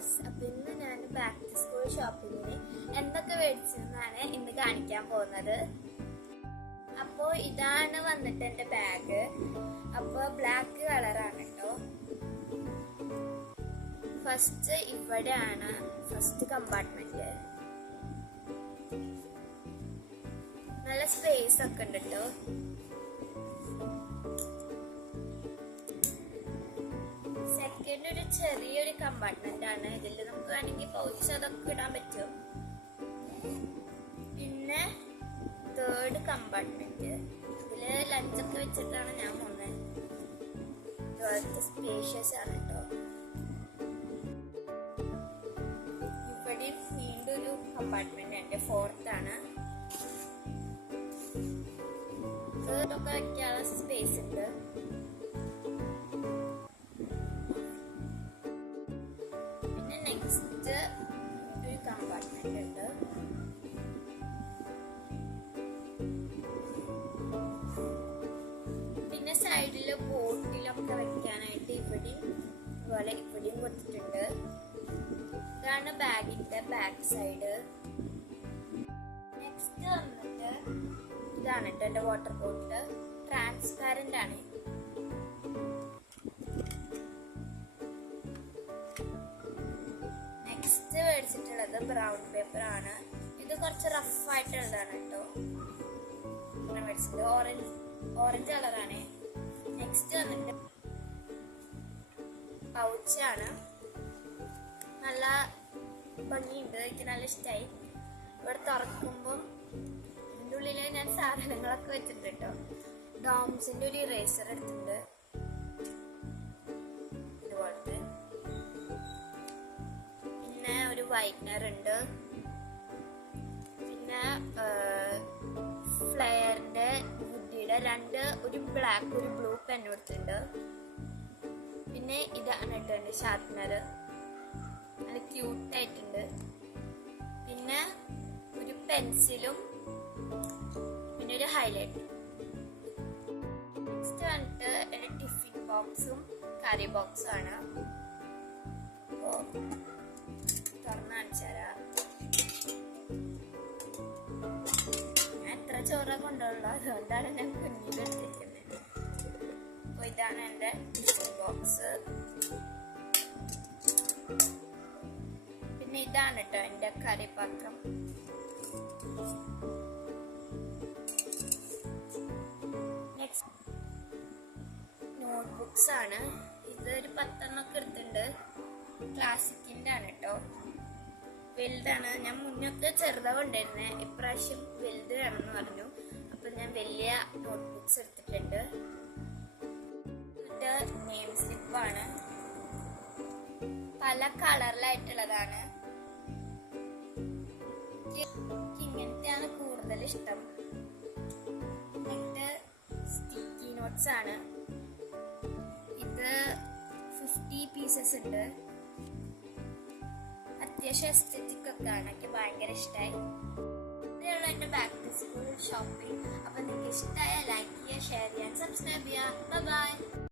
Guys, അപ്പോൾ ഇന്ന് ഞാൻ ബാക്ക് ടു സ്കൂൾ ഷോപ്പിങ്ങിന് എന്തൊക്കെ മേടിച്ചെന്നാണ് ഇന്ന് കാണിക്കാൻ പോകുന്നത്. അപ്പോൾ ഇതാണ് വന്നിട്ട് എൻ്റെ ബാഗ്. അപ്പോൾ ബ്ലാക്ക് കളറാണ് കേട്ടോ. ഫസ്റ്റ് ഇവിടെയാണ് ഫസ്റ്റ് കമ്പാർട്ട്മെന്റ്. നല്ല സ്പേസ് ഒക്കെ ഉണ്ട് കേട്ടോ. സെക്കൻഡ് ഒരു ചെറിയൊരു കമ്പാർട്ട്മെന്റ് ആണ്. ഇതിൽ നമുക്ക് വേണമെങ്കിൽ പൗച്ച് അതൊക്കെ ഇടാൻ പറ്റും. പിന്നെ തേർഡ് കമ്പാർട്ട്മെന്റ്, ഇതില് ലഞ്ചൊക്കെ വെച്ചിട്ടാണ് ഞാൻ പോകുന്നത്. തേർഡ് സ്പേഷ്യസ് ആണ് കേട്ടോ. ഇവിടെ വീണ്ടും ഒരു കമ്പാർട്ട്മെന്റ് ഉണ്ട്, ഫോർത്ത് ആണ്. തേർഡൊക്കെ വെക്കാനുള്ള സ്പേസ് ഉണ്ട്. നെക്സ്റ്റ് ഒരു കമ്പാർട്ട്മെന്റ് ഉണ്ട്. പിന്നെ സൈഡില് ബോട്ടിലൊക്കെ വെക്കാനായിട്ട് ഇവിടെയും അതുപോലെ ഇവിടെയും കൊടുത്തിട്ടുണ്ട്. ഇതാണ് ബാഗിന്റെ ബാക്ക് സൈഡ്. നെക്സ്റ്റ് വന്നിട്ട് ഇതാണ് കേട്ടോ എന്റെ വാട്ടർ ബോട്ടിൽ. ട്രാൻസ്പാരന്റ് ആണ്. നെക്സ്റ്റ് മേടിച്ചിട്ടുള്ളത് ബ്രൗൺ പേപ്പർ ആണ്. ഇത് കുറച്ച് റഫ് ആയിട്ടുള്ളതാണ് കേട്ടോ. മേടിച്ചത് ഓറഞ്ച് കളറാണ്. നെക്സ്റ്റ് വന്നിട്ട് പൗച്ചാണ്. നല്ല ഭംഗിയുണ്ട്, എനിക്ക് നല്ല ഇഷ്ടമായി. ഇവിടെ തുറക്കുമ്പം ഇതിൻ്റെ ഉള്ളിൽ ഞാൻ സാധനങ്ങളൊക്കെ വെച്ചിട്ടുണ്ട് കേട്ടോ. ഡോംസിന്റെ ഒരു ഇറേസർ എടുത്തിട്ടുണ്ട് ഇതുപോലത്തെ. പിന്നെ ഒരു വൈറ്റ്നർ ഉണ്ട്. പിന്നെ ഫ്ലെയറിന്റെ ബുദ്ധിയുടെ ഒരു ബ്ലാക്ക് ഒരു ബ്ലൂ പെൻ കൊടുത്തിട്ടുണ്ട്. പിന്നെ ഇതാണ് ഇട്ടുണ്ട് ഷാർപ്നർ, നല്ല ക്യൂട്ട് ആയിട്ടുണ്ട്. പിന്നെ ഒരു പെൻസിലും പിന്നെ ഒരു ഹൈലൈറ്റ്. നെക്സ്റ്റ് വന്നിട്ട് എൻ്റെ ടിഫിൻ ബോക്സും കറി ബോക്സും ആണ്. അപ്പോൾ തുറന്ന് കാണിച്ചുതരാം. ഞാൻ എത്ര ചോറ കൊണ്ടുള്ളൂ, അതുകൊണ്ടാണ് ഞാൻ കുഞ്ഞിലെടുത്തിരിക്കുന്നത്. അപ്പോൾ ഇതാണ് എൻ്റെ ടിഫിൻ ബോക്സ്. പിന്നെ ഇതാണ് കേട്ടോ എൻ്റെ കറിപാത്രം. നെക്സ്റ്റ് നോട്ട്ബുക്സ് ആണ്. ഇതൊരു 10 എടുത്തിട്ടുണ്ട്. ക്ലാസിക്കിന്റെ ആണ് കേട്ടോ. വലുതാണ്. ഞാൻ മുന്നൊക്കെ ചെറുതാ കൊണ്ടുവരുന്നത്, ഇപ്രാവശ്യം വലുത് വേണമെന്ന് പറഞ്ഞു. അപ്പൊ ഞാൻ വലിയ നോട്ട്ബുക്സ് എടുത്തിട്ടുണ്ട്. ഇത് നെയിം സ്ലിപ്പാണ്, പല കളറിലായിട്ടുള്ളതാണ്. ഇങ്ങനത്തെയാണ് കൂടുതൽ ഇഷ്ടം. എന്നിട്ട് സ്റ്റിക്കി നോട്ട്സ് ആണ്. ഇത് 50 പീസസ് ഉണ്ട്. അത്യാവശ്യം എസ്തെറ്റിക് ഒക്കെ ആണ്, എനിക്ക് ഭയങ്കര ഇഷ്ടമായി. ഇത്രയുള്ള എൻ്റെ ബാക്ക് ടു സ്കൂൾ ഷോപ്പിംഗ്. അപ്പം നിങ്ങൾക്ക് ഇഷ്ടമായ ലൈക്ക് ചെയ്യുക, ഷെയർ ചെയ്യാൻ, സബ്സ്ക്രൈബ് ചെയ്യുക. ബൈ.